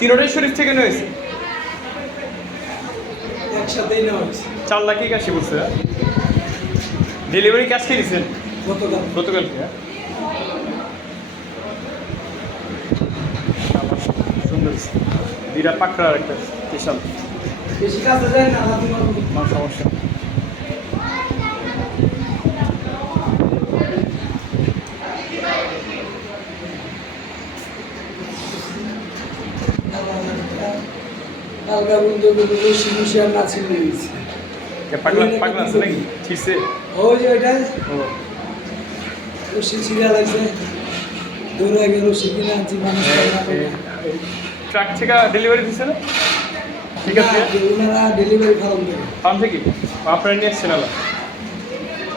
তিনোটাই শরীর থেকে নিয়েছে। একসাথেই নেওয়া হয়েছে চার লাখই কাশি বলছে। ডেলিভারি ক্যাশ কে দিচ্ছেন গতকাল। গতকালকে হ্যাঁ? সুন্দর। দুইটা পাকড়া আর একটা স্পেশাল বেশি কাছে যায় না সমস্যা হালকা বন্ধু বন্ধু শিশু শিয়ার নাচিল লেগেছে কে পাগলা পাগলা আছে নাকি? ঠিকছে ওই যে ওইটা। ও। রশি ছিঁড়া লাগছে। দৌড়ে গেল রশি কিনে আনছি মানুষ ট্রাক থেকে ডেলিভারি দিচ্ছে না? ঠিক আছে। ওনারা ডেলিভারি ফার্ম করে ফার্ম থেকে? আপনারা নিয়ে এসছেন আলা